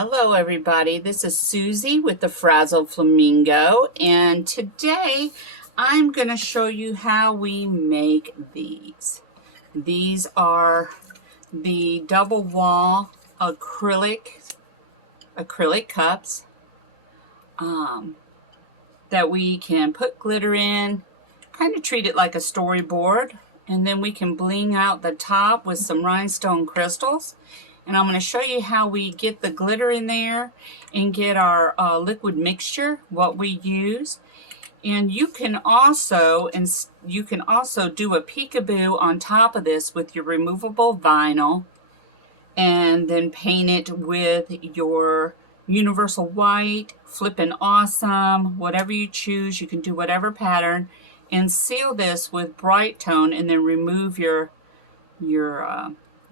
Hello everybody, this is Susie with the Frazzle Flamingo, and today I'm going to show you how we make these. These are the double wall acrylic cups that we can put glitter in, kind of treat it like a storyboard, and then we can bling out the top with some rhinestone crystals. And I'm going to show you how we get the glitter in there and get our liquid mixture, what we use. And you can also do a peekaboo on top of this with your removable vinyl, and then paint it with your universal white, flippin' awesome, whatever you choose. You can do whatever pattern, and seal this with bright tone, and then remove your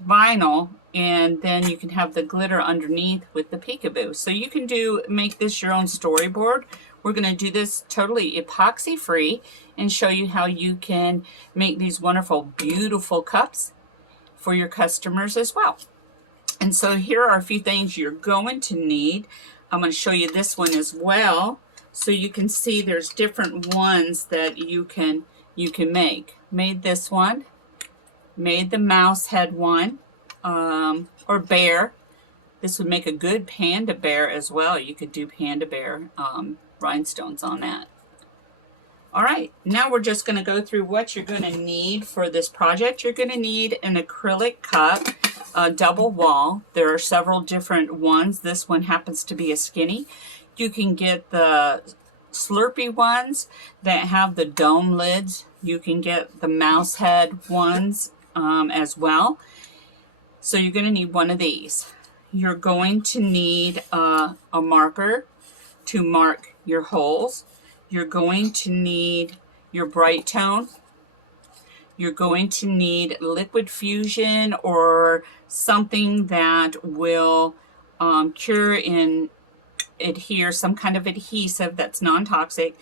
vinyl, and then you can have the glitter underneath with the peekaboo. So you can make this your own storyboard. We're going to do this totally epoxy free and show you how you can make these wonderful, beautiful cups for your customers as well. And so here are a few things you're going to need. I'm going to show you this one as well, so you can see there's different ones that you can make. Made this one. Made the mouse head one, or bear. This would make a good panda bear as well. You could do panda bear rhinestones on that. All right, now we're just going to go through what you're going to need for this project. You're going to need an acrylic cup, a double wall. There are several different ones. This one happens to be a skinny. You can get the Slurpee ones that have the dome lids. You can get the mouse head ones as well. So you're going to need one of these. You're going to need a marker to mark your holes. You're going to need your bright tone. You're going to need liquid fusion or something that will cure and adhere, some kind of adhesive that's non-toxic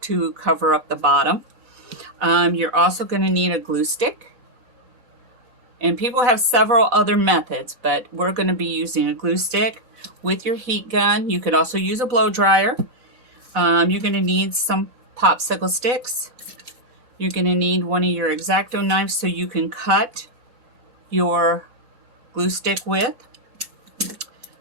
to cover up the bottom. You're also going to need a glue stick. And people have several other methods, but we're going to be using a glue stick with your heat gun. You could also use a blow dryer. You're going to need some popsicle sticks. You're going to need one of your X-Acto knives so you can cut your glue stick with.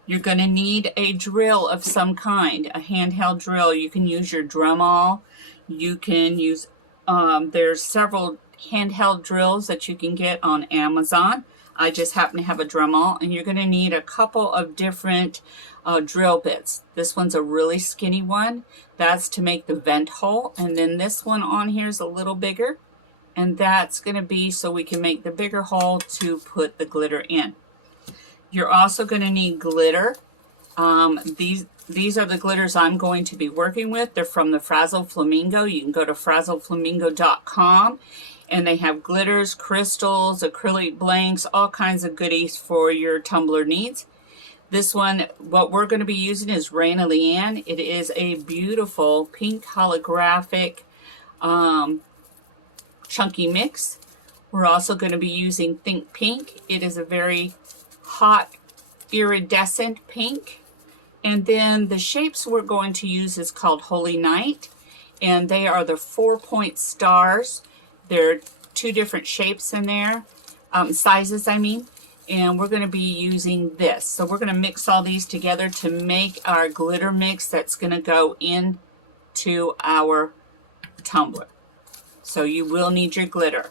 You're going to need a drill of some kind, a handheld drill. You can use your Dremel. You can use, there's several handheld drills that you can get on Amazon. I just happen to have a Dremel, and you're going to need a couple of different drill bits. This one's a really skinny one. That's to make the vent hole, and then this one on here is a little bigger, and that's going to be so we can make the bigger hole to put the glitter in. You're also going to need glitter. These are the glitters I'm going to be working with. They're from the Frazzle Flamingo. You can go to frazzleflamingo.com, and they have glitters, crystals, acrylic blanks, all kinds of goodies for your tumbler needs. This one, what we're going to be using is Raina Leanne. It is a beautiful pink holographic chunky mix. We're also going to be using Think Pink. It is a very hot iridescent pink. And then the shapes we're going to use is called Holy Night, and they are the 4-point stars. There are 2 different shapes in there, sizes I mean, and we're going to be using this. So we're going to mix all these together to make our glitter mix that's going to go into our tumbler. So you will need your glitter.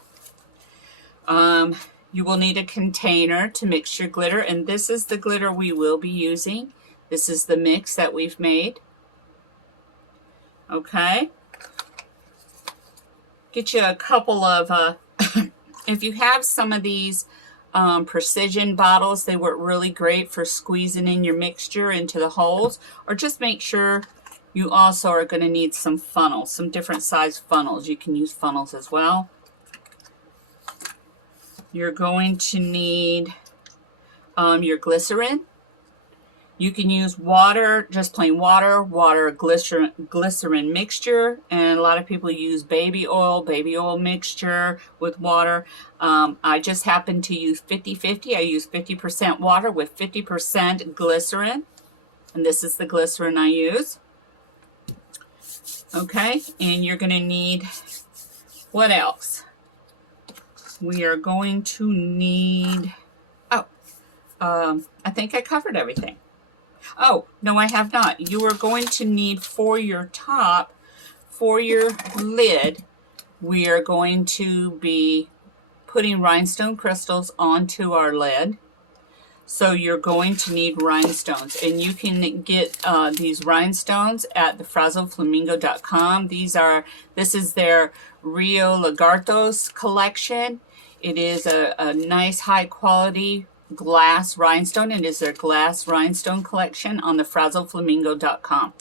You will need a container to mix your glitter, and this is the glitter we will be using. This is the mix that we've made. Okay. Get you a couple of, if you have some of these precision bottles, they work really great for squeezing in your mixture into the holes. Or just make sure you also are going to need some funnels, some different size funnels. You can use funnels as well. You're going to need your glycerin. You can use water, just plain water, glycerin mixture, and a lot of people use baby oil mixture with water. I just happen to use 50-50. I use 50% water with 50% glycerin, and this is the glycerin I use. Okay, and you're going to need, what else? We are going to need, I think I covered everything. Oh, no, I have not. You are going to need for your top, for your lid, we are going to be putting rhinestone crystals onto our lid. So you're going to need rhinestones, and you can get these rhinestones at thefrazzledflamingo.com. This is their Rio Lagartos collection. It is a nice high quality glass rhinestone. It is their glass rhinestone collection on thefrazzledflamingo.com.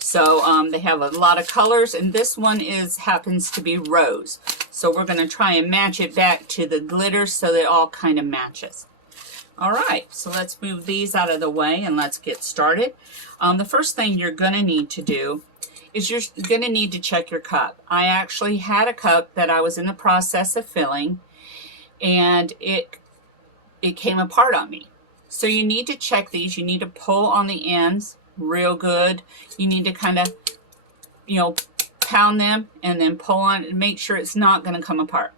So they have a lot of colors, and this one happens to be rose. So we're going to try and match it back to the glitter so that it all kind of matches. All right, so let's move these out of the way and let's get started. The first thing you're going to need to do is you're going to need to check your cup. I actually had a cup that I was in the process of filling, and it came apart on me. So you need to check these. You need to pull on the ends real good. You need to kind of, pound them and then pull on and make sure it's not going to come apart.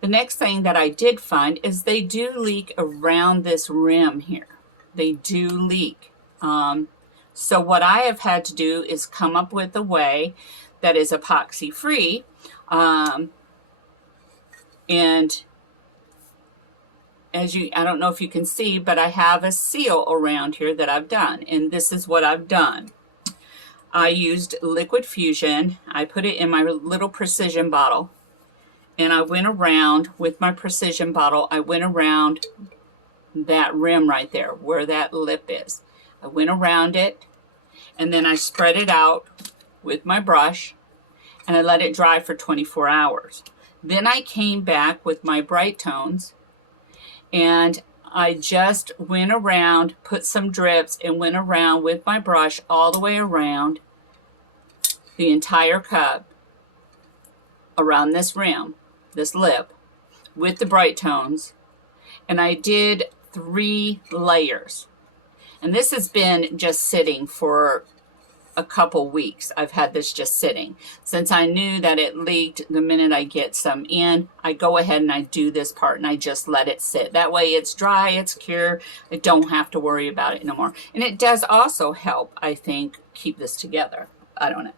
The next thing that I did find is they do leak around this rim here. They do leak. So what I have had to do is come up with a way that is epoxy free. And I don't know if you can see, but I have a seal around here that I've done. And this is what I've done. I used liquid fusion. I put it in my little precision bottle. And I went around with my precision bottle. I went around that rim right there where that lip is. I went around it, and then I spread it out with my brush, and I let it dry for 24 hours. Then I came back with my bright tones, and I just went around, put some drips, and went around with my brush all the way around the entire cup, around this rim, this lip, with the bright tones. And I did 3 layers. And this has been just sitting for a couple weeks. I've had this just sitting. Since I knew that it leaked the minute I get some in, I go ahead and I do this part and I just let it sit. That way it's dry, it's cure. I don't have to worry about it no more. And it does also help, I think, keep this together. I don't know.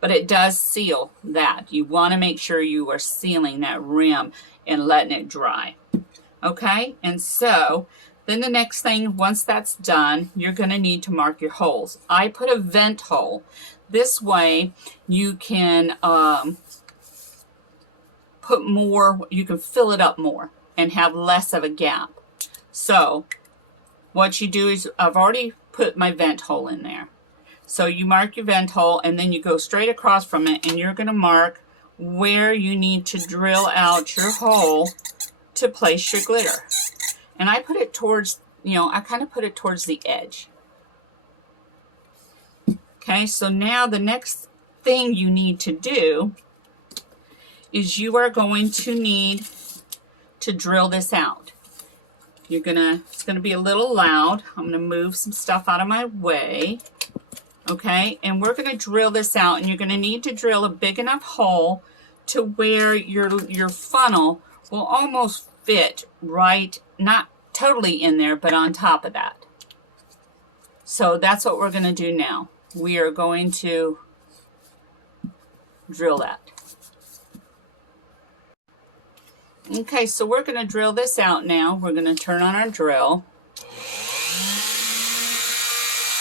But it does seal that. You want to make sure you are sealing that rim and letting it dry. Okay, and so then the next thing, once that's done, you're going to need to mark your holes. I put a vent hole. This way you can put more, you can fill it up more and have less of a gap. So what you do is, I've already put my vent hole in there. So you mark your vent hole, and then you go straight across from it, and you're going to mark where you need to drill out your hole to place your glitter. And I put it towards, I kind of put it towards the edge. Okay, so now the next thing you need to do is you are going to need to drill this out. It's going to be a little loud. I'm going to move some stuff out of my way. Okay, and we're going to drill this out, and you're going to need to drill a big enough hole to where your funnel will almost fit right, not totally in there, but on top of that. So that's what we're going to do now. We are going to drill that. Okay, so we're going to drill this out now. We're going to turn on our drill.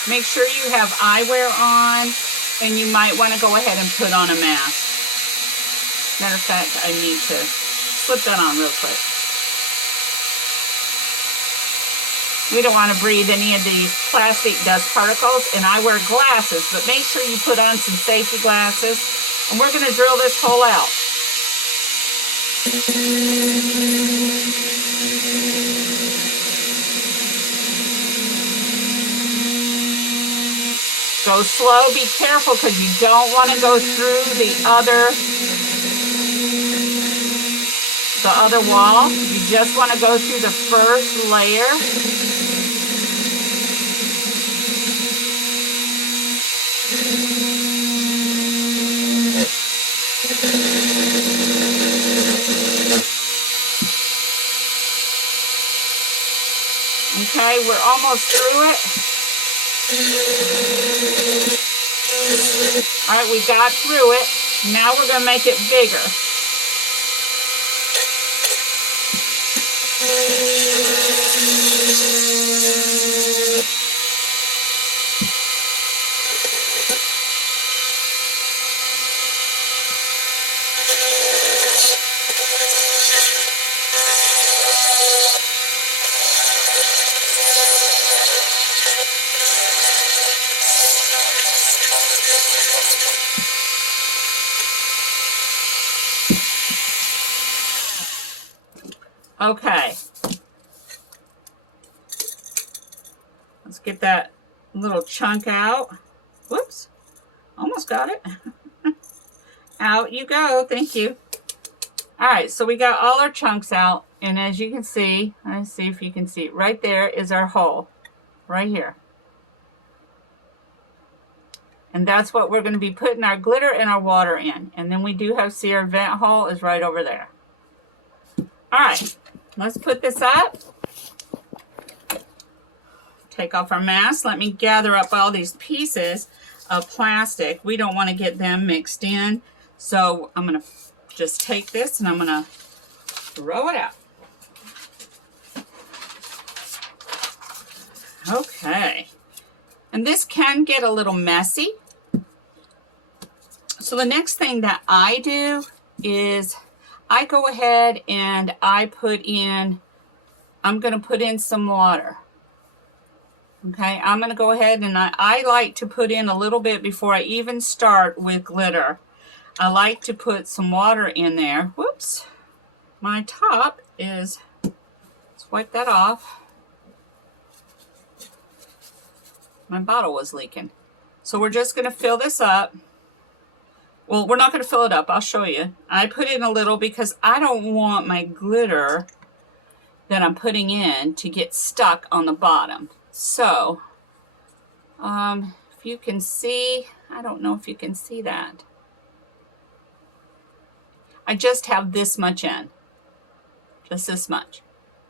Make sure you have eyewear on, and you might want to go ahead and put on a mask. Matter of fact, I need to slip that on real quick. We don't want to breathe any of these plastic dust particles, and I wear glasses, but make sure you put on some safety glasses, and we're going to drill this hole out. Go slow, be careful, because you don't want to go through the other wall. You just want to go through the first layer. Okay, we're almost through it. All right, we got through it. Now we're going to make it bigger. Okay. Let's get that little chunk out. Whoops. Almost got it. Out you go. Thank you. All right, so we got all our chunks out, and as you can see, let's see if you can see, right there is our hole, right here. And that's what we're going to be putting our glitter and our water in. And then we do have, see, our vent hole is right over there. All right, let's put this up. Take off our mask. Let me gather up all these pieces of plastic. We don't want to get them mixed in. So I'm going to just take this and I'm going to throw it out. Okay. And this can get a little messy. So the next thing that I do is I go ahead and I'm going to put in some water. Okay, I'm going to go ahead and I like to put in a little bit before I even start with glitter. I like to put some water in there. Whoops, my top is, let's wipe that off. My bottle was leaking. So we're just going to fill this up. Well, we're not going to fill it up. I'll show you. I put in a little because I don't want my glitter that I'm putting in to get stuck on the bottom. So, if you can see, I don't know if you can see that. I just have this much in. Just this much.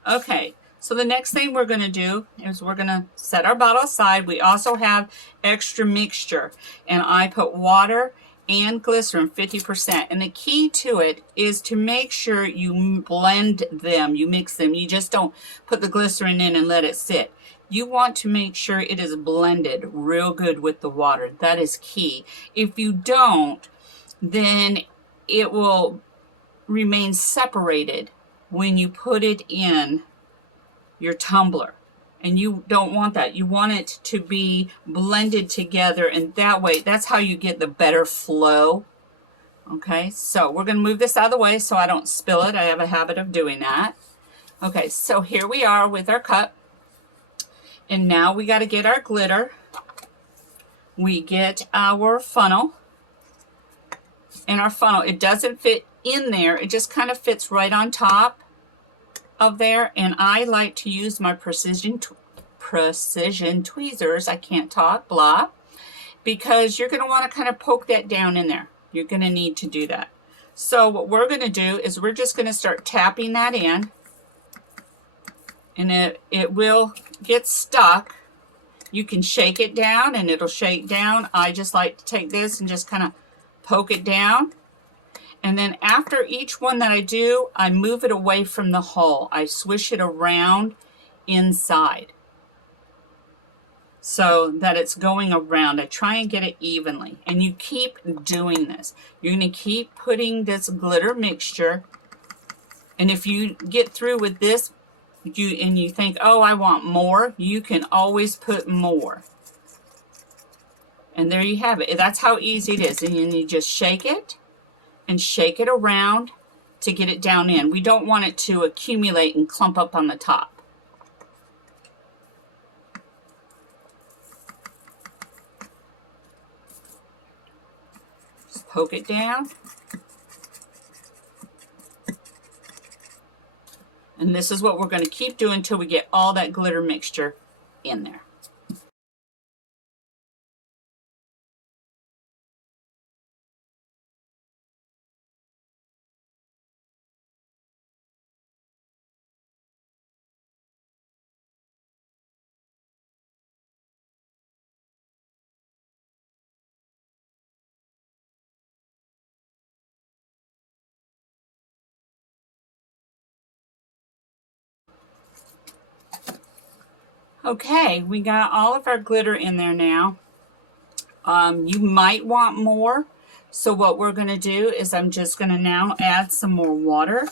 Okay, so the next thing we're going to do is we're going to set our bottle aside. We also have extra mixture, and I put water and glycerin 50%. And the key to it is to make sure you blend them, you mix them. You just don't put the glycerin in and let it sit. You want to make sure it is blended real good with the water. That is key. If you don't, then it will remain separated when you put it in your tumbler. And you don't want that. You want it to be blended together, and that way, that's how you get the better flow. Okay, so we're going to move this out of the way so I don't spill it. I have a habit of doing that. Okay, so here we are with our cup. And now we got to get our glitter. We get our funnel. And our funnel, it doesn't fit in there. It just kind of fits right on top of there. And I like to use my precision tweezers. I can't talk, blah. Because you're going to want to kind of poke that down in there. You're going to need to do that. So what we're going to do is we're just going to start tapping that in. And it will get stuck. You can shake it down and it'll shake down. I just like to take this and just kind of poke it down. And then after each one that I do, I move it away from the hole. I swish it around inside so that it's going around. I try and get it evenly. And you keep doing this. You're going to keep putting this glitter mixture. And if you get through with this, you think, oh, I want more, you can always put more. And there you have it. That's how easy it is. And then you just shake it and shake it around to get it down in. We don't want it to accumulate and clump up on the top. poke it down. And this is what we're going to keep doing until we get all that glitter mixture in there. Okay, we got all of our glitter in there now. You might want more. So what we're going to do is I'm just going to now add some more water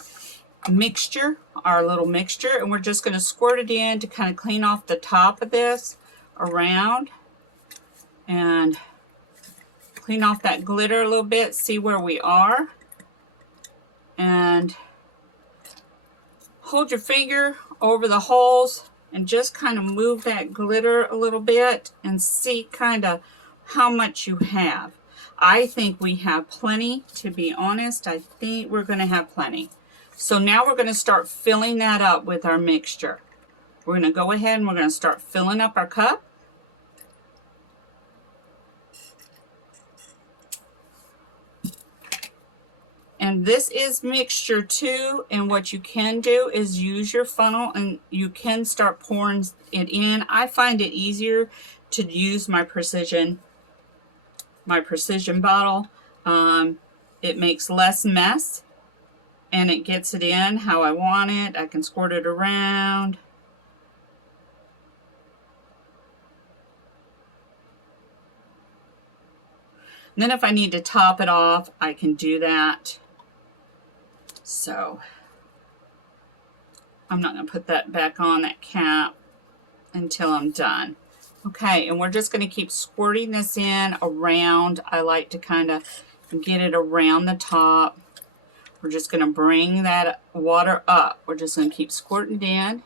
mixture, our little mixture, and we're just going to squirt it in to kind of clean off the top of this around and clean off that glitter a little bit, see where we are. And hold your finger over the holes and just kind of move that glitter a little bit and see kind of how much you have. I think we have plenty, to be honest. I think we're going to have plenty. So now we're going to start filling that up with our mixture. We're going to go ahead and we're going to start filling up our cup. And this is mixture 2, and what you can do is use your funnel and you can start pouring it in. I find it easier to use my precision bottle. It makes less mess and it gets it in how I want it. I can squirt it around. And then if I need to top it off, I can do that. So I'm not going to put that back on, that cap, until I'm done. Okay, and we're just going to keep squirting this in around. I like to kind of get it around the top. We're just going to bring that water up. We're just going to keep squirting it in.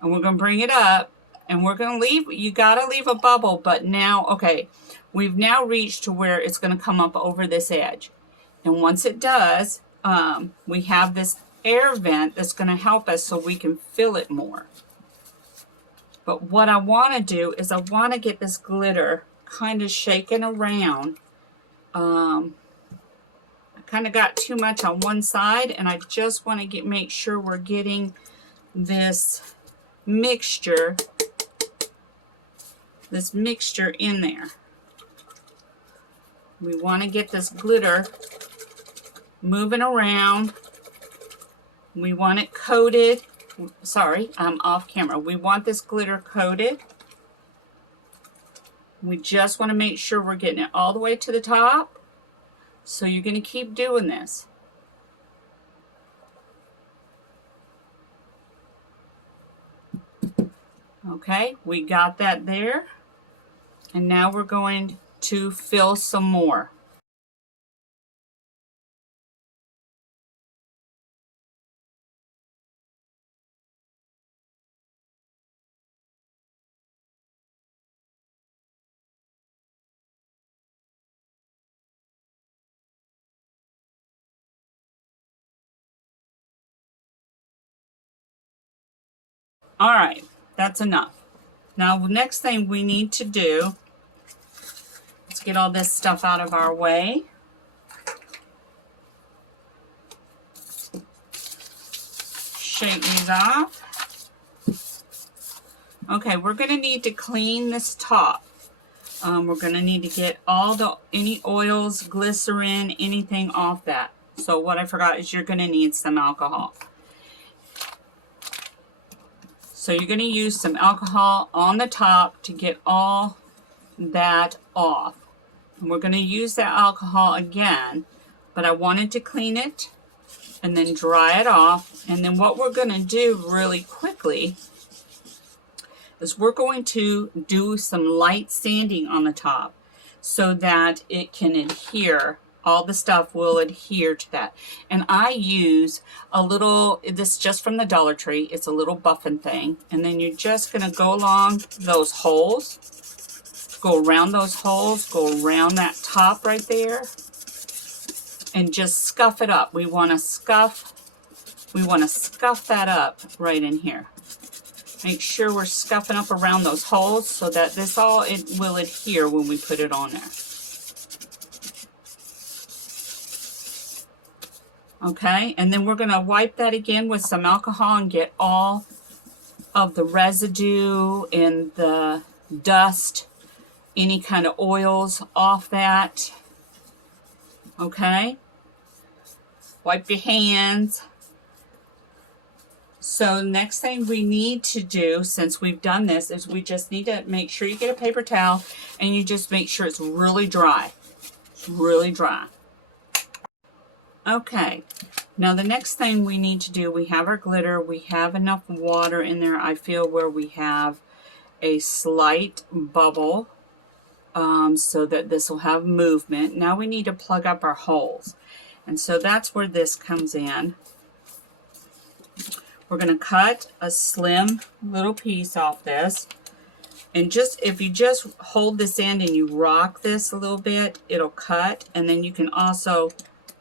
And we're going to bring it up. And we're going to leave, you got to leave a bubble, but now, okay, we've now reached to where it's going to come up over this edge. And once it does, we have this air vent that's going to help us so we can fill it more. But what I want to do is I want to get this glitter kind of shaken around. I kind of got too much on one side, and I just want to make sure we're getting this mixture in there. We want to get this glitter moving around. We want it coated. Sorry, I'm off camera. We want this glitter coated. We just want to make sure we're getting it all the way to the top. So you're going to keep doing this. Okay, we got that there. And now we're going to fill some more. All right, that's enough. Now the next thing we need to do, let's get all this stuff out of our way. Shake these off. Okay, we're going to need to clean this top. We're going to need to get all any oils, glycerin, anything off that. So what I forgot is you're going to need some alcohol. So you're going to use some alcohol on the top to get all that off. And we're going to use that alcohol again, but I wanted to clean it and then dry it off. And then what we're going to do really quickly is we're going to do some light sanding on the top so that it can adhere. All the stuff will adhere to that. And I use a little, this just from the Dollar Tree, it's a little buffing thing. And then you're just gonna go along those holes go around those holes, go around that top right there, and just scuff it up. We want to scuff that up right in here. Make sure we're scuffing up around those holes so that this all it will adhere when we put it on there. Okay, and then we're going to wipe that again with some alcohol and get all of the residue and the dust, any kind of oils off that. Okay, wipe your hands. So next thing we need to do, since we've done this, is we just need to make sure you get a paper towel and you just make sure it's really dry. It's really dry. Okay, now the next thing we need to do, we have our glitter, we have enough water in there, I feel, where we have a slight bubble so that this will have movement. Now we need to plug up our holes, and so that's where this comes in. We're going to cut a slim little piece off this, and just if you just hold this end and you rock this a little bit, it'll cut. And then you can also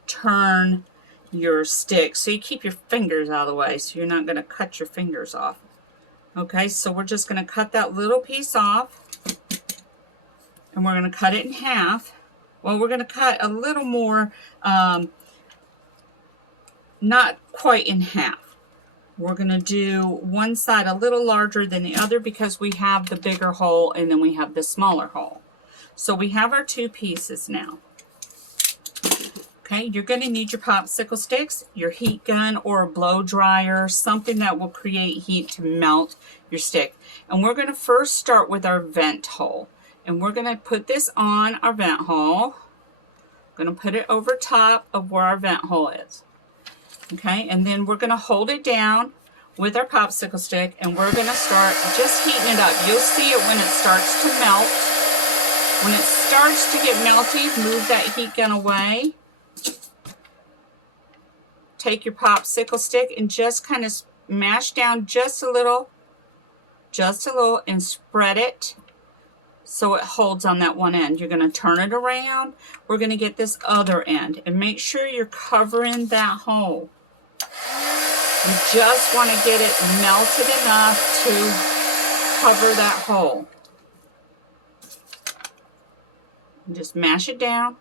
turn your stick so you keep your fingers out of the way, so you're not going to cut your fingers off. Okay, so we're just going to cut that little piece off, and we're going to cut it in half. Well, we're going to cut a little more, not quite in half. We're going to do one side a little larger than the other because we have the bigger hole and then we have the smaller hole. So we have our two pieces now. Okay, you're going to need your popsicle sticks, your heat gun, or a blow dryer, something that will create heat to melt your stick. And we're going to first start with our vent hole. And we're going to put this on our vent hole. I'm going to put it over top of where our vent hole is. Okay, and then we're going to hold it down with our popsicle stick, and we're going to start just heating it up. You'll see it when it starts to melt. When it starts to get melty, move that heat gun away. Take your popsicle stick and just kind of mash down just a little, and spread it so it holds on that one end. You're going to turn it around. We're going to get this other end, and make sure you're covering that hole. You just want to get it melted enough to cover that hole. And just mash it down.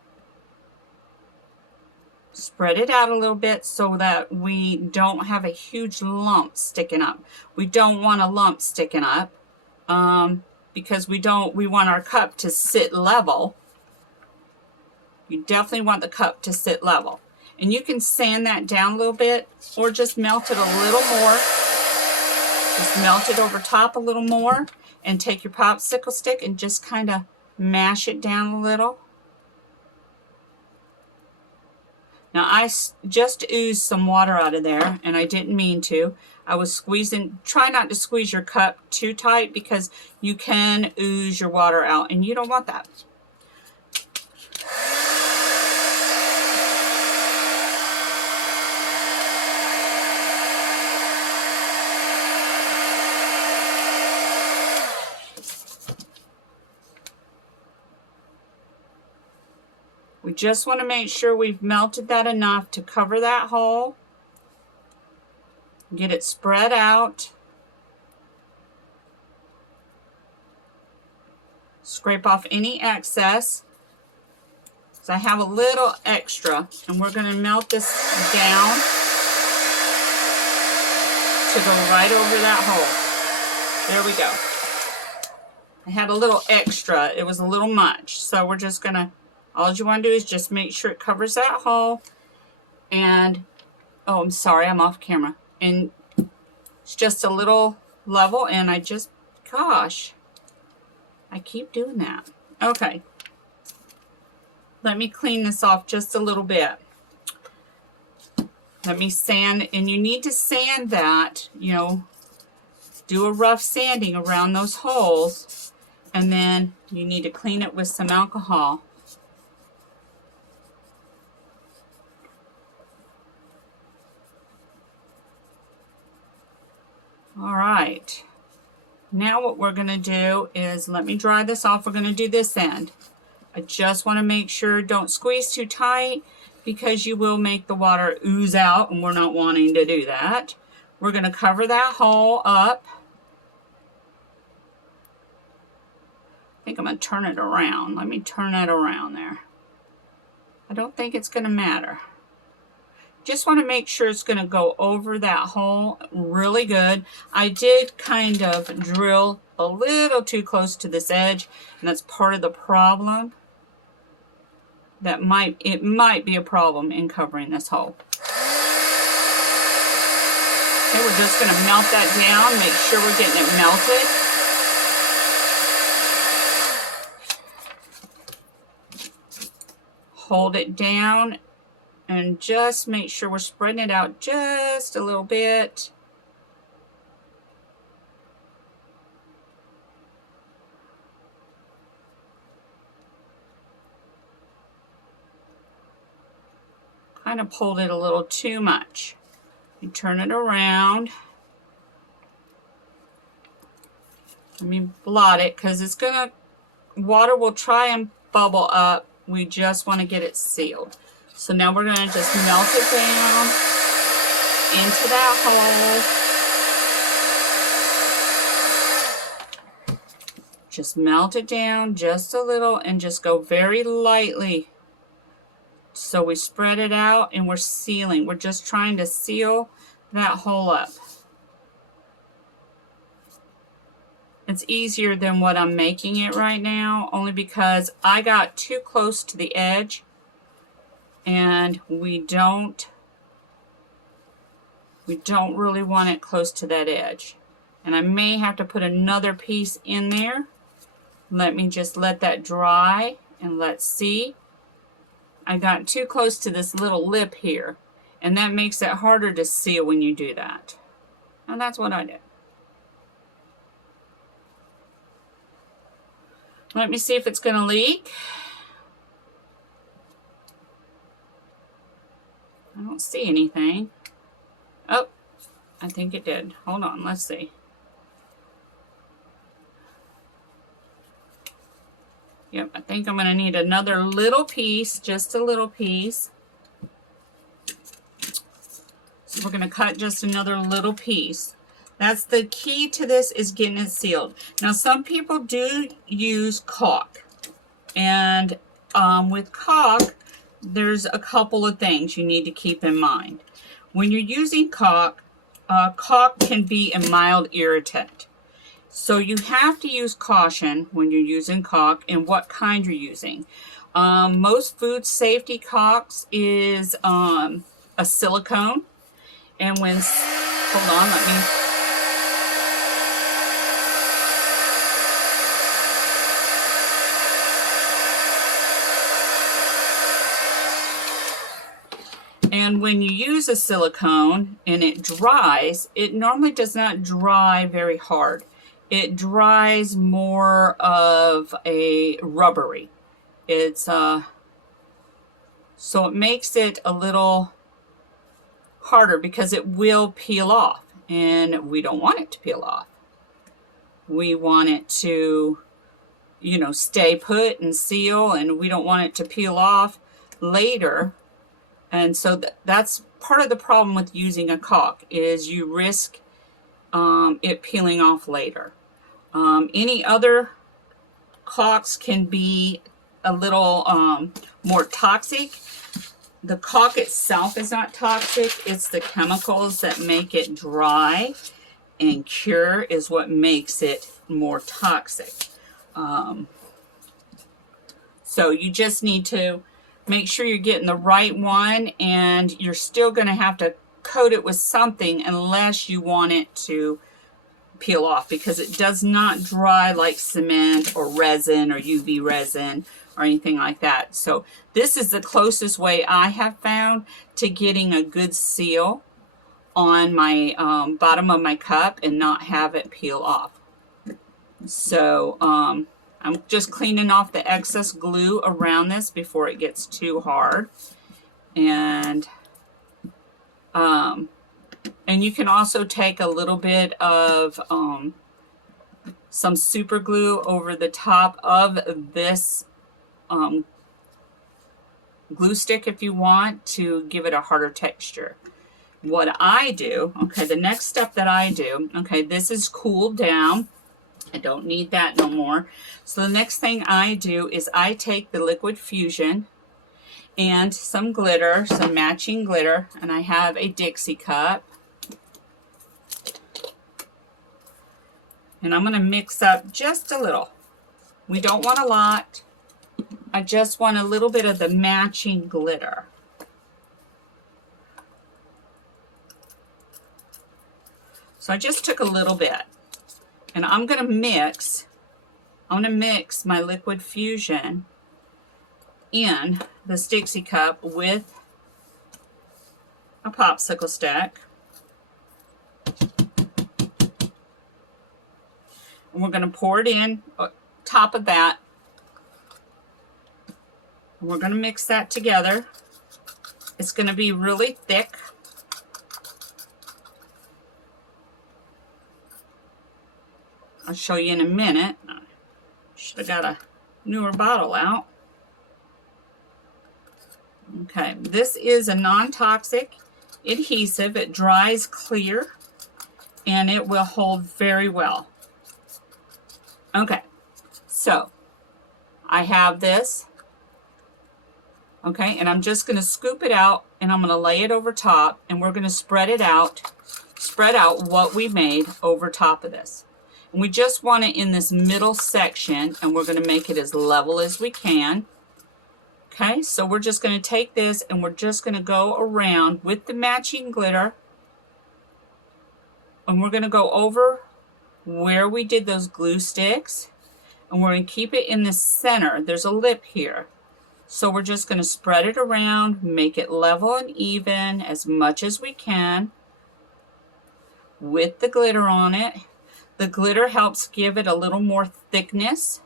Spread it out a little bit so that we don't have a huge lump sticking up. We don't want a lump sticking up because we want our cup to sit level. You definitely want the cup to sit level. And you can sand that down a little bit or just melt it a little more. Just melt it over top a little more and take your popsicle stick and just kind of mash it down a little. Now I just oozed some water out of there, and I didn't mean to. I was squeezing. Try not to squeeze your cup too tight because you can ooze your water out, and you don't want that. We just want to make sure we've melted that enough to cover that hole. Get it spread out. Scrape off any excess. So I have a little extra, and we're going to melt this down to go right over that hole. There we go. I had a little extra. It was a little much. So we're just going to, all you want to do is just make sure it covers that hole. And, oh, I'm sorry, I'm off camera. And it's just a little level, and I just, gosh, I keep doing that. Okay. Let me clean this off just a little bit. Let me sand, and you need to sand that, you know, do a rough sanding around those holes, and then you need to clean it with some alcohol. All right. Now what we're going to do is, let me dry this off. We're going to do this end. I just want to make sure, don't squeeze too tight because you will make the water ooze out, and we're not wanting to do that. We're going to cover that hole up. I think I'm going to turn it around. Let me turn it around there. I don't think it's going to matter. Just want to make sure it's going to go over that hole really good. I did kind of drill a little too close to this edge, and that's part of the problem. It might be a problem in covering this hole. Okay, we're just going to melt that down, make sure we're getting it melted. Hold it down and just make sure we're spreading it out just a little bit. Kind of pulled it a little too much. You turn it around. Let me blot it because it's gonna, water will try and bubble up. We just want to get it sealed. So now we're going to just melt it down into that hole. Just melt it down just a little and just go very lightly. So we spread it out and we're sealing. We're just trying to seal that hole up. It's easier than what I'm making it right now, only because I got too close to the edge, and we don't really want it close to that edge. And I may have to put another piece in there. Let me just let that dry, and let's see. I got too close to this little lip here, and that makes it harder to seal when you do that. And that's what I did. Let me see if it's going to leak. I don't see anything. Oh, I think it did. Hold on, let's see. Yep, I think I'm going to need another little piece, just a little piece. So we're going to cut just another little piece. That's the key to this, is getting it sealed. Now, some people do use caulk. And with caulk, there's a couple of things you need to keep in mind. When you're using caulk, caulk can be a mild irritant. So you have to use caution when you're using caulk and what kind you're using. Most food safety caulks is a silicone. And when, hold on, let me... And when you use a silicone and it dries, it normally does not dry very hard. It dries more of a rubbery. It's so it makes it a little harder because it will peel off, and we don't want it to peel off. We want it to, you know, stay put and seal, and we don't want it to peel off later. And so that's part of the problem with using a caulk, is you risk it peeling off later. Any other caulks can be a little more toxic. The caulk itself is not toxic. It's the chemicals that make it dry and cure is what makes it more toxic. So you just need to make sure you're getting the right one, and you're still going to have to coat it with something unless you want it to peel off, because it does not dry like cement or resin or UV resin or anything like that. So this is the closest way I have found to getting a good seal on my bottom of my cup and not have it peel off. So I'm just cleaning off the excess glue around this before it gets too hard. And you can also take a little bit of some super glue over the top of this glue stick if you want to give it a harder texture. What I do, okay, the next step that I do, okay, this is cooled down. I don't need that no more. So the next thing I do is I take the Liquid Fusion and some glitter, some matching glitter, and I have a Dixie cup. And I'm going to mix up just a little. We don't want a lot. I just want a little bit of the matching glitter. So I just took a little bit. And I'm going to mix my Liquid Fusion in this Dixie cup with a popsicle stick. And we're going to pour it in top of that. And we're going to mix that together. It's going to be really thick. I'll show you in a minute. Should have got a newer bottle out. Okay, this is a non-toxic adhesive. It dries clear and it will hold very well. Okay, so I have this. Okay, and I'm just going to scoop it out and I'm going to lay it over top and we're going to spread out what we made over top of this. And we just want it in this middle section and we're going to make it as level as we can. Okay, so we're just going to take this and we're just going to go around with the matching glitter and we're going to go over where we did those glue sticks and we're going to keep it in the center. There's a lip here. So we're just going to spread it around, make it level and even as much as we can with the glitter on it. The glitter helps give it a little more thickness,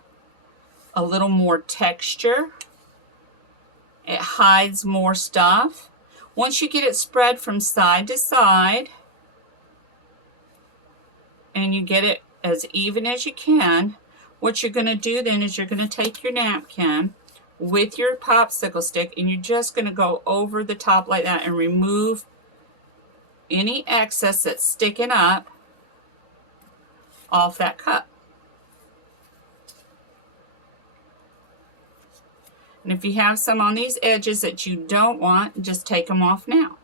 a little more texture. It hides more stuff. Once you get it spread from side to side and you get it as even as you can, what you're going to do then is you're going to take your napkin with your popsicle stick and you're just going to go over the top like that and remove any excess that's sticking up off that cup. And if you have some on these edges that you don't want, just take them off now.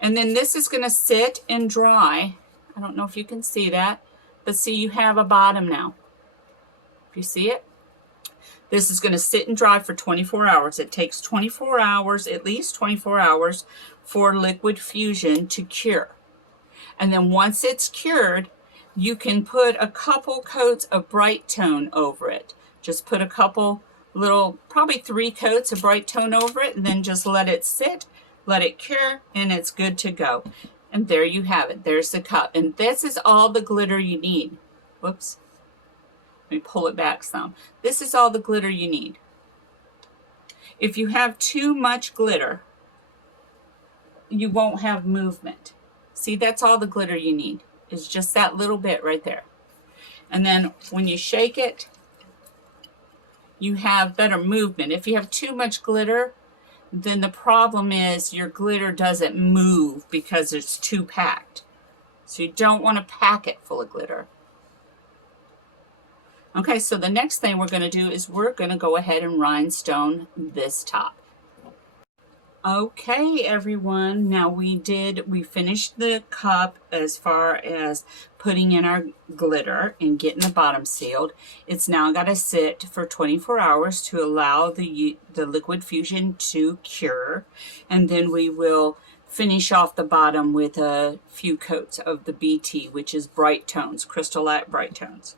And then this is going to sit and dry. I don't know if you can see that, but see, you have a bottom now. If you see it, this is going to sit and dry for 24 hours. It takes 24 hours, at least 24 hours, for Liquid Fusion to cure. And then once it's cured, you can put a couple coats of Bright Tone over it. Just put a couple little, probably 3 coats of Bright Tone over it, and then just let it sit, let it cure, and it's good to go. And there you have it. There's the cup. And this is all the glitter you need. Whoops. Let me pull it back some. This is all the glitter you need. If you have too much glitter, you won't have movement. See, that's all the glitter you need. It's just that little bit right there. And then when you shake it, you have better movement. If you have too much glitter, then the problem is your glitter doesn't move because it's too packed. So you don't want to pack it full of glitter. Okay, so the next thing we're going to do is we're going to go ahead and rhinestone this top. Okay, everyone, now we finished the cup as far as putting in our glitter and getting the bottom sealed. It's now got to sit for 24 hours to allow the Liquid Fusion to cure, and then we will finish off the bottom with a few coats of the BT, which is Bright Tones, CrystaLac Bright Tones.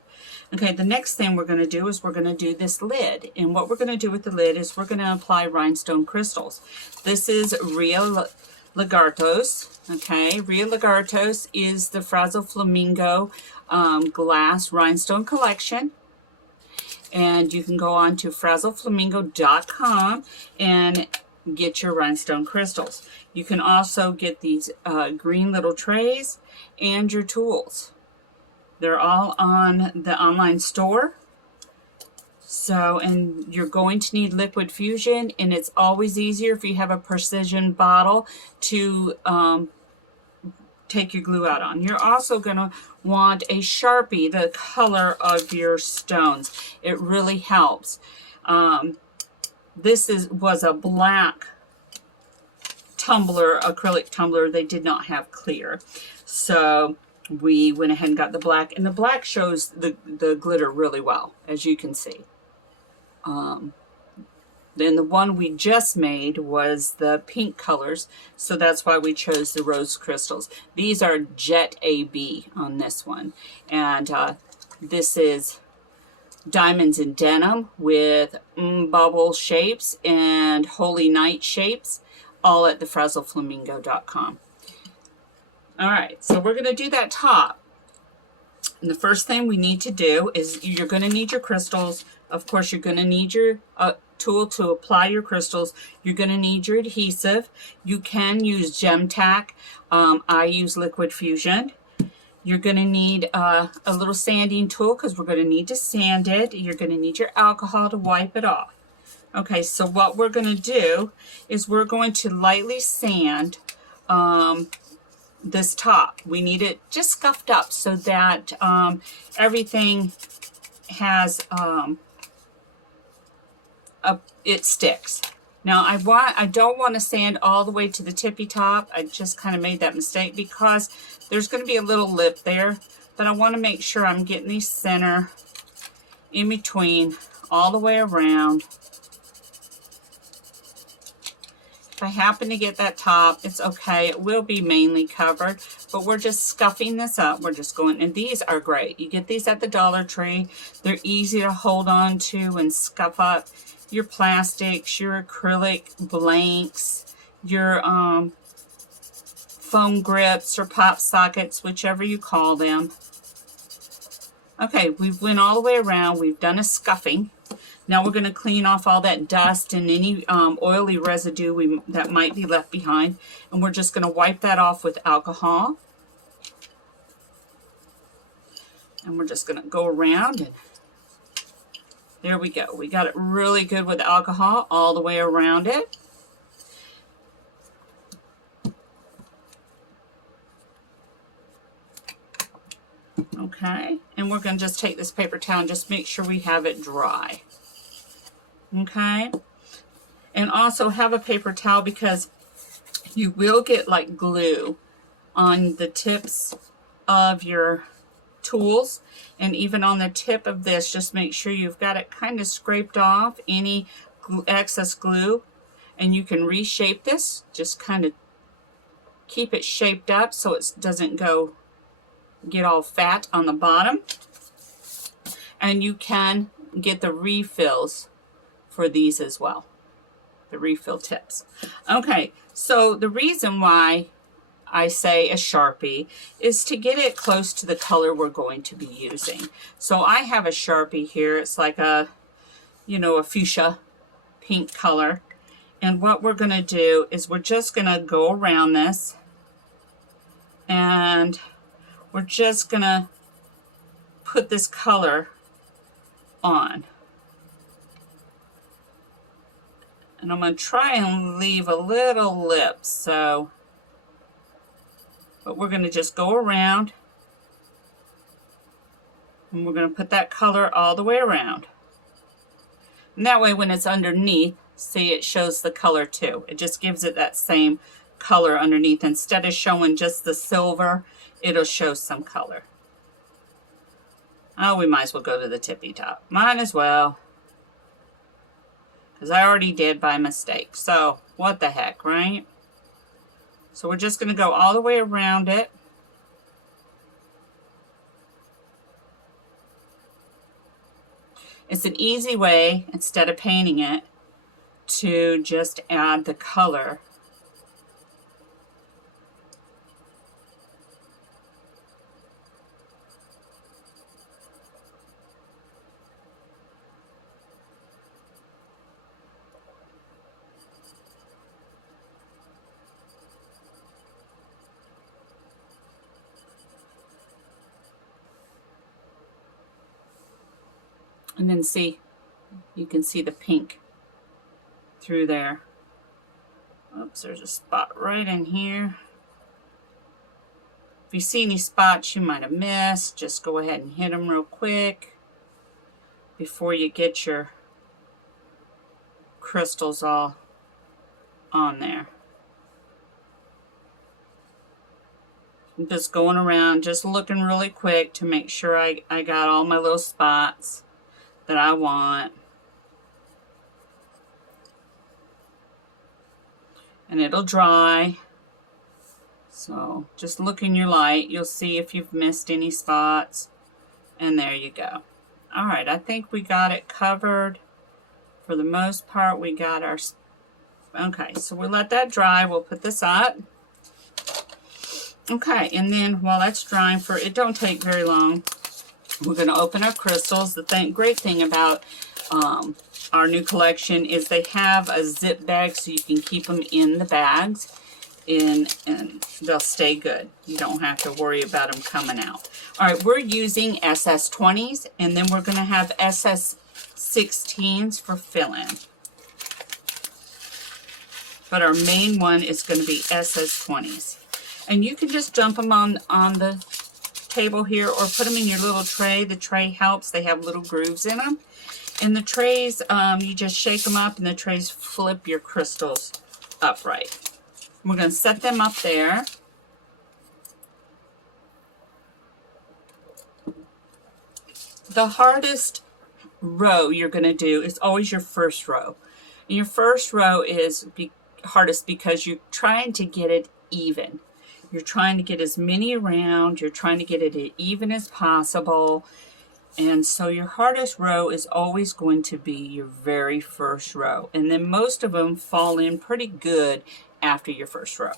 Okay, the next thing we're going to do is we're going to do this lid. And what we're going to do with the lid is we're going to apply Rhinestone Crystals. This is Rio Lagartos. Okay, Rio Lagartos is the Frazzle Flamingo glass rhinestone collection. And you can go on to frazzleflamingo.com and get your rhinestone crystals. You can also get these green little trays and your tools. They're all on the online store. So, and you're going to need liquid fusion, and it's always easier if you have a precision bottle to take your glue out on. You're also going to want a Sharpie, the color of your stones. It really helps. This was a black tumbler, acrylic tumbler. They did not have clear. So we went ahead and got the black, and the black shows the glitter really well, as you can see. Then the one we just made was the pink colors, so that's why we chose the rose crystals. These are Jet AB on this one, and this is Diamonds in Denim with bubble shapes and Holy Night shapes, all at thefrazzleflamingo.com. All right, so we're going to do that top. And the first thing we need to do is you're going to need your crystals. Of course, you're going to need your tool to apply your crystals. You're going to need your adhesive. You can use Gem Tack. I use Liquid Fusion. You're going to need a little sanding tool because we're going to need to sand it. You're going to need your alcohol to wipe it off. Okay, so what we're going to do is we're going to lightly sand this top. We need it just scuffed up so that everything has it sticks. Now I don't want to sand all the way to the tippy top. I just kind of made that mistake because there's going to be a little lip there, but I want to make sure I'm getting the center in between all the way around. If I happen to get that top, it's okay. It will be mainly covered, but we're just scuffing this up. We're just going, and these are great. You get these at the Dollar Tree. They're easy to hold on to and scuff up your plastics, your acrylic blanks, your foam grips or pop sockets, whichever you call them. Okay, we've went all the way around. We've done a scuffing. Now we're going to clean off all that dust and any oily residue that might be left behind. And we're just going to wipe that off with alcohol. And we're just going to go around and there we go. We got it really good with alcohol all the way around it. Okay, and we're going to just take this paper towel and just make sure we have it dry. Okay, and also have a paper towel because you will get like glue on the tips of your tools, and even on the tip of this. Just make sure you've got it kind of scraped off any excess glue, and you can reshape this. Just kind of keep it shaped up so it doesn't get all fat on the bottom. And you can get the refills for these as well, the refill tips. Okay, so the reason why I say a Sharpie is to get it close to the color we're going to be using. So I have a Sharpie here. It's like a fuchsia pink color. And what we're going to do is we're just going to go around this, and we're just going to put this color on. And I'm going to try and leave a little lip, but we're going to just go around, and we're going to put that color all the way around. And that way when it's underneath, see, it shows the color too. It just gives it that same color underneath. Instead of showing just the silver, it'll show some color. Oh, we might as well go to the tippy top. Might as well, because I already did by mistake. So what the heck, right? So we're just going to go all the way around it. It's an easy way, instead of painting it, to just add the color. And then see, you can see the pink through there. Oops, there's a spot right in here. If you see any spots you might have missed, just go ahead and hit them real quick before you get your crystals all on there. I'm just going around, just looking really quick to make sure I got all my little spots that I want. And it'll dry. So just look in your light. You'll see if you've missed any spots. And there you go. All right, I think we got it covered. For the most part, we got our... Okay, so we'll let that dry. We'll put this up. Okay, and then while that's drying, it don't take very long, we're going to open our crystals. The great thing about our new collection is they have a zip bag so you can keep them in the bags and they'll stay good. You don't have to worry about them coming out. All right, we're using SS20s and then we're going to have SS16s for fill-in. But our main one is going to be SS20s. And you can just dump them on the table here or put them in your little tray. The tray helps. They have little grooves in them. And the trays, you just shake them up and the trays flip your crystals upright. We're going to set them up there. The hardest row you're going to do is always your first row. And your first row is hardest because you're trying to get it even. You're trying to get as many around. You're trying to get it as even as possible. And so your hardest row is always going to be your very first row. And then most of them fall in pretty good after your first row.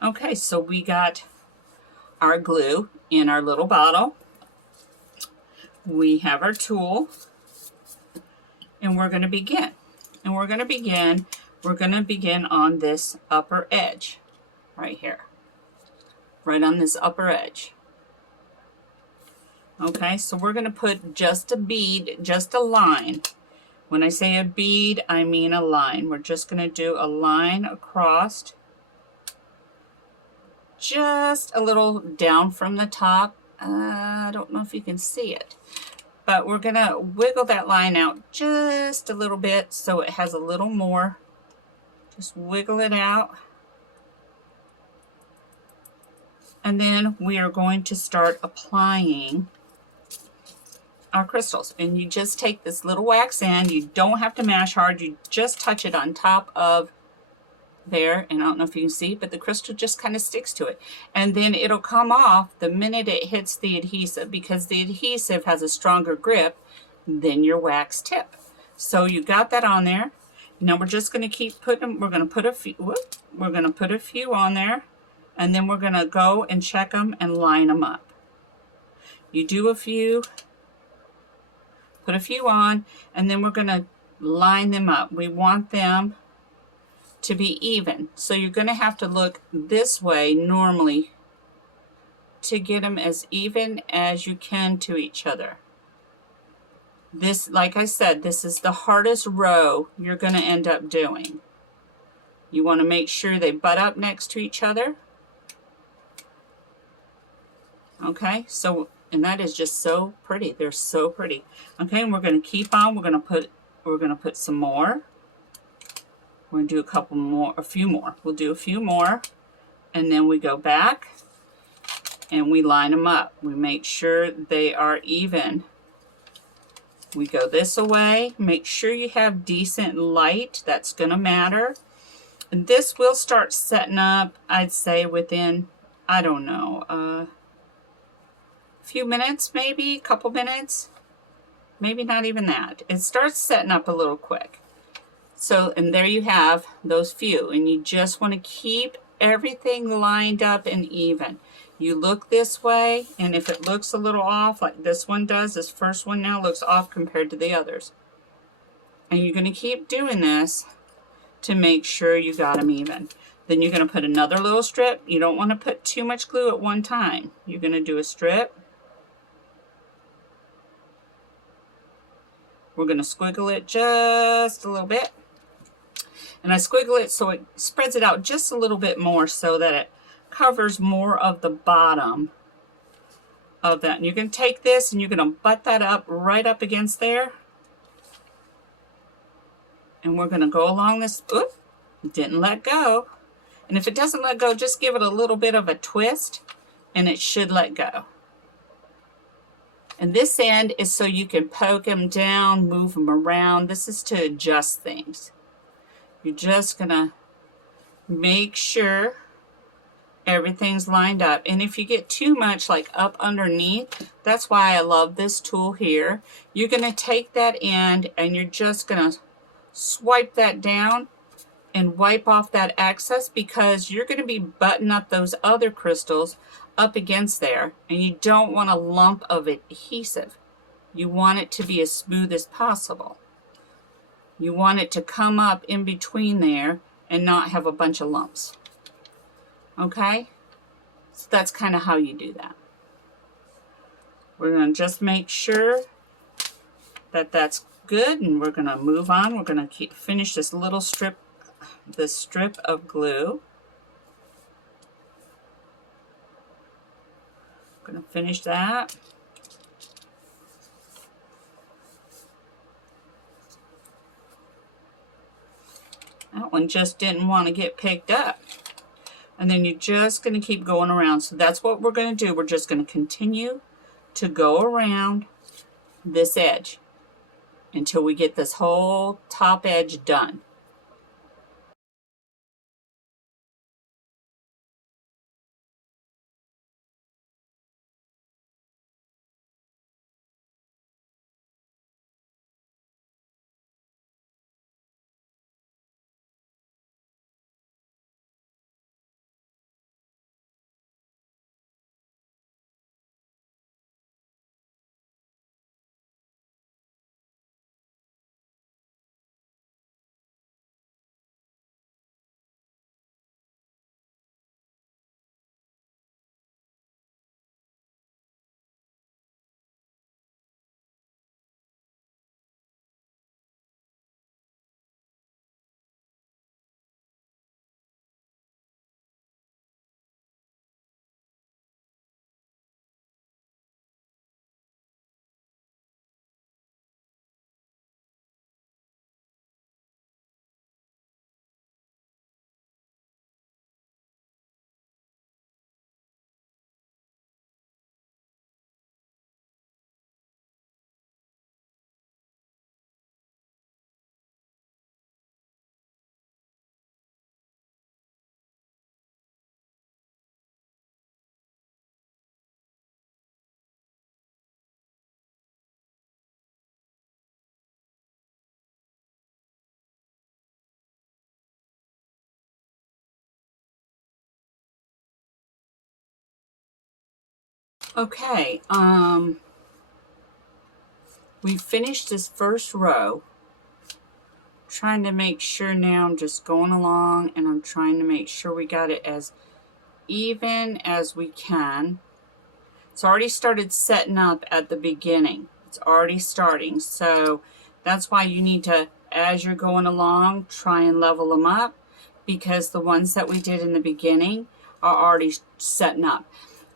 Okay, so we got our glue in our little bottle. We have our tool. And we're going to begin. And we're going to begin on this upper edge right here. Right on this upper edge. Okay, so we're going to put just a bead, just a line. When I say a bead, I mean a line. We're just going to do a line across, just a little down from the top. I don't know if you can see it, but we're going to wiggle that line out just a little bit so it has a little more. Just wiggle it out. And then we are going to start applying our crystals. And you just take this little wax end. You don't have to mash hard. You just touch it on top of there. And I don't know if you can see, but the crystal just kind of sticks to it. And then it'll come off the minute it hits the adhesive because the adhesive has a stronger grip than your wax tip. So you got that on there. Now we're just going to keep putting, we're going to put a few on there. And then we're going to go and check them and line them up. You do a few, put a few on, and then we're going to line them up. We want them to be even. So you're going to have to look this way normally to get them as even as you can to each other. This, like I said, this is the hardest row you're going to end up doing. You want to make sure they butt up next to each other. Okay, so, and that is just so pretty. They're so pretty. Okay, and we're going to keep on. We're going to put some more. We're going to do a couple more, a few more. We'll do a few more, and then we go back and we line them up. We make sure they are even. We go this way. Make sure you have decent light. That's going to matter. And this will start setting up, I'd say, within, I don't know, a few minutes, maybe a couple minutes, maybe not even that. It starts setting up a little quick. So, and there you have those few, and you just want to keep everything lined up and even. You look this way, and if it looks a little off, like this one does, this first one now looks off compared to the others. And you're going to keep doing this to make sure you got them even. Then you're going to put another little strip. You don't want to put too much glue at one time. You're going to do a strip. We're going to squiggle it just a little bit. And I squiggle it so it spreads it out just a little bit more so that it covers more of the bottom of that. And you're going to take this and you're going to butt that up right up against there. And we're going to go along this. Oop, didn't let go. And if it doesn't let go, just give it a little bit of a twist and it should let go. And this end is so you can poke them down, move them around. This is to adjust things. You're just going to make sure everything's lined up. And if you get too much like up underneath, that's why I love this tool here. You're going to take that end and you're just going to swipe that down and wipe off that excess, because you're going to be buttoning up those other crystals up against there, and you don't want a lump of adhesive. You want it to be as smooth as possible. You want it to come up in between there and not have a bunch of lumps. Okay? So that's kind of how you do that. We're going to just make sure that that's good, and we're going to move on. We're going to finish this little strip, this strip of glue. I'm going to finish that. That one just didn't want to get picked up. And then you're just going to keep going around. So that's what we're going to do. We're just going to continue to go around this edge until we get this whole top edge done. Okay, we finished this first row. Trying to make sure now, I'm just going along and I'm trying to make sure we got it as even as we can. It's already started setting up at the beginning. It's already starting, so that's why you need to, as you're going along, try and level them up, because the ones that we did in the beginning are already setting up.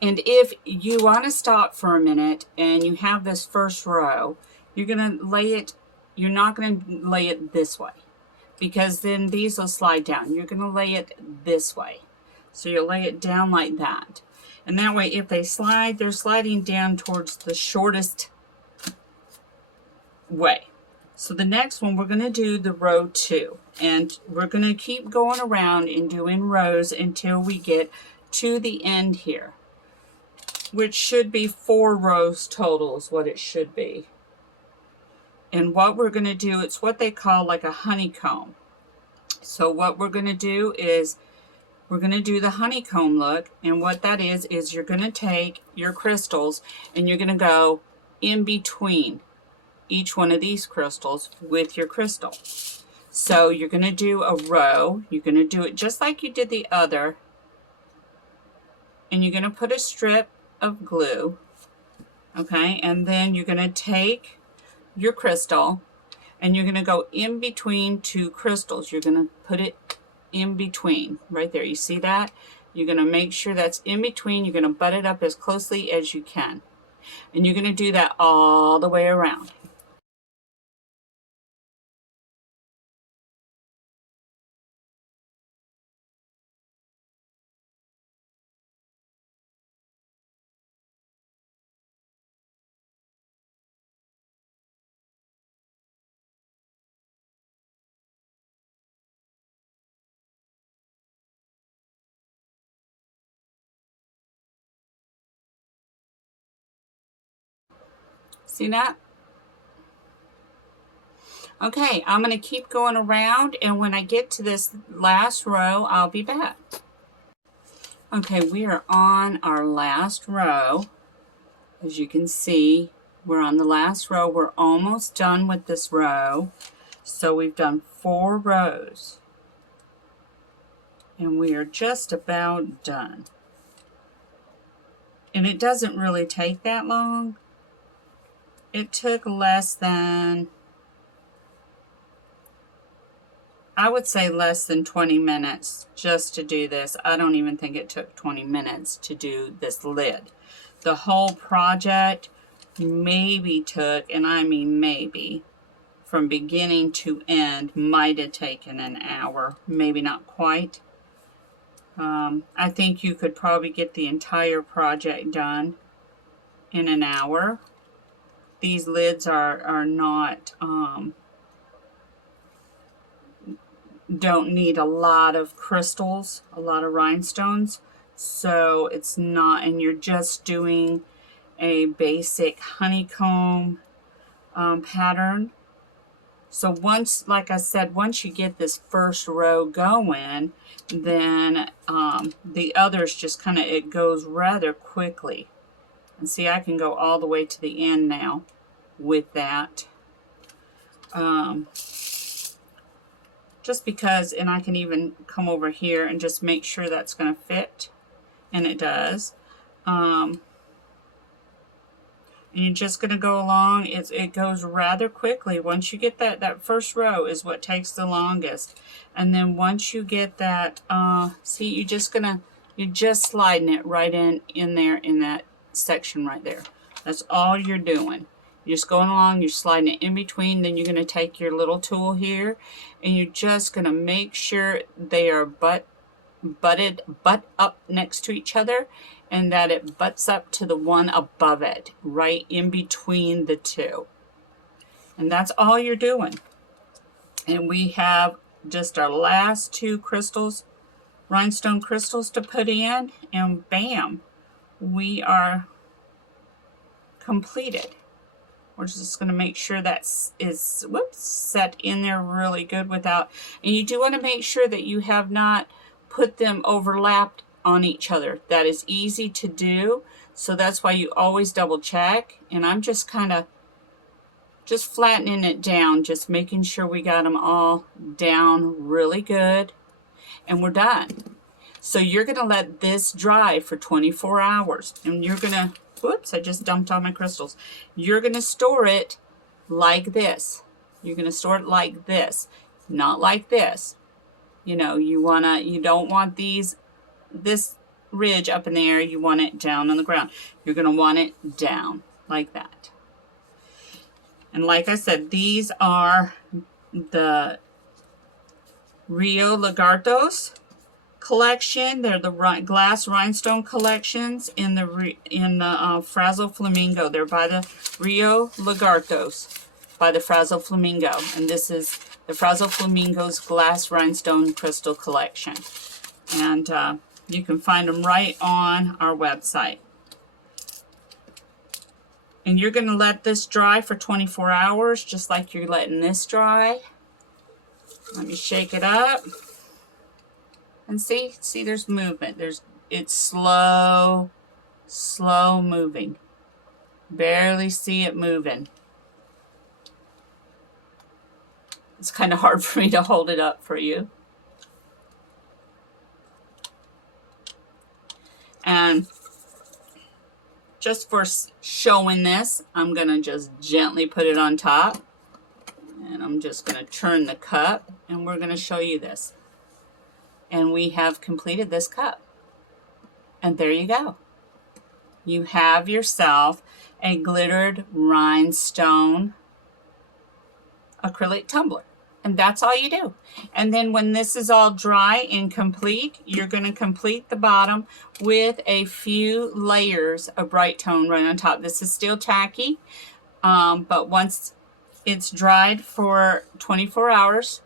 And if you want to stop for a minute and you have this first row, you're going to lay it, you're not going to lay it this way, because then these will slide down. You're going to lay it this way. So you'll lay it down like that. And that way, if they slide, they're sliding down towards the shortest way. So the next one, we're going to do the row 2. And we're going to keep going around and doing rows until we get to the end here, which should be 4 rows total is what it should be. And what we're going to do, it's what they call like a honeycomb. So what we're going to do is we're going to do the honeycomb look, and what that is you're going to take your crystals and you're going to go in between each one of these crystals with your crystal. So you're going to do a row, you're going to do it just like you did the other, and you're going to put a strip of glue, okay, and then you're going to take your crystal and you're going to go in between two crystals. You're going to put it in between right there. You see that? You're going to make sure that's in between. You're going to butt it up as closely as you can. And you're going to do that all the way around. See that? Okay, I'm going to keep going around, and when I get to this last row, I'll be back. Okay, we are on our last row. As you can see, we're on the last row. We're almost done with this row. So we've done 4 rows. And we are just about done. And it doesn't really take that long. It took less than, I would say less than 20 minutes just to do this. I don't even think it took 20 minutes to do this lid. The whole project maybe took, and I mean maybe, from beginning to end, might have taken an hour. Maybe not quite. I think you could probably get the entire project done in an hour. These lids are not, don't need a lot of crystals, a lot of rhinestones. So it's not, and you're just doing a basic honeycomb pattern. So once, like I said, once you get this first row going, then the others just kind of, it goes rather quickly. And see, I can go all the way to the end now with that. Just because, and I can even come over here and just make sure that's going to fit. And it does. And you're just going to go along. It goes rather quickly. Once you get that first row is what takes the longest. And then once you get that, see, you're just sliding it right in there in that section right there. That's all you're doing. You're just going along, you're sliding it in between, then you're going to take your little tool here, and you're just going to make sure they are butt up next to each other, and that it butts up to the one above it, right in between the two. And that's all you're doing. And we have just our last 2 crystals, rhinestone crystals, to put in, and bam, we are completed. We're just going to make sure that is set in there really good without, and you do want to make sure that you have not put them overlapped on each other. That is easy to do, so that's why you always double check. And I'm just kind of just flattening it down, just making sure we got them all down really good, and we're done. So you're going to let this dry for 24 hours, and you're going to, whoops, I just dumped all my crystals. You're going to store it like this. You're going to store it like this, not like this. You know, you don't want this ridge up in the air. You want it down on the ground. You're going to want it down like that. And like I said, these are the Rio Lagartos collection. They're the glass rhinestone collections in the Frazzle Flamingo. They're by the Rio Lagartos by the Frazzle Flamingo, and this is the Frazzle Flamingo's glass rhinestone crystal collection. And you can find them right on our website. And you're going to let this dry for 24 hours, just like you're letting this dry. Let me shake it up. And see there's movement. It's slow moving. Barely see it moving. It's kind of hard for me to hold it up for you. And just for showing this, I'm going to just gently put it on top. And I'm I'm just going to turn the cup and we're going to show you this. And we have completed this cup. And there you go. You have yourself a glittered rhinestone acrylic tumbler. And that's all you do. And then when this is all dry and complete, you're going to complete the bottom with a few layers of bright tone right on top. This is still tacky, but once it's dried for 24 hours,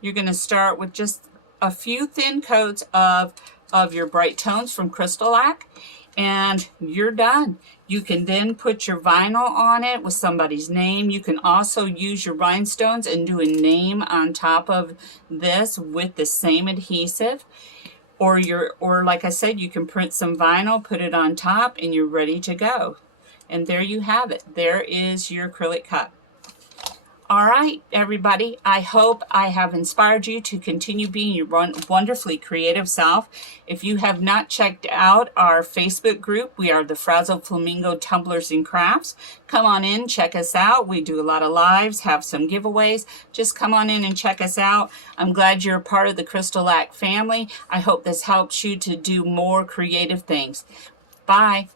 you're going to start with just a few thin coats of your bright tones from CrystaLac, and you're done. You can then put your vinyl on it with somebody's name. You can also use your rhinestones and do a name on top of this with the same adhesive. Or like I said, you can print some vinyl, put it on top, and you're ready to go. And there you have it. There is your acrylic cup. All right, everybody, I hope I have inspired you to continue being your wonderfully creative self. If you have not checked out our Facebook group, we are the Frazzle Flamingo Tumblers and Crafts. Come on in, check us out. We do a lot of lives, have some giveaways. Just come on in and check us out. I'm glad you're a part of the CrystaLac family. I hope this helps you to do more creative things. Bye.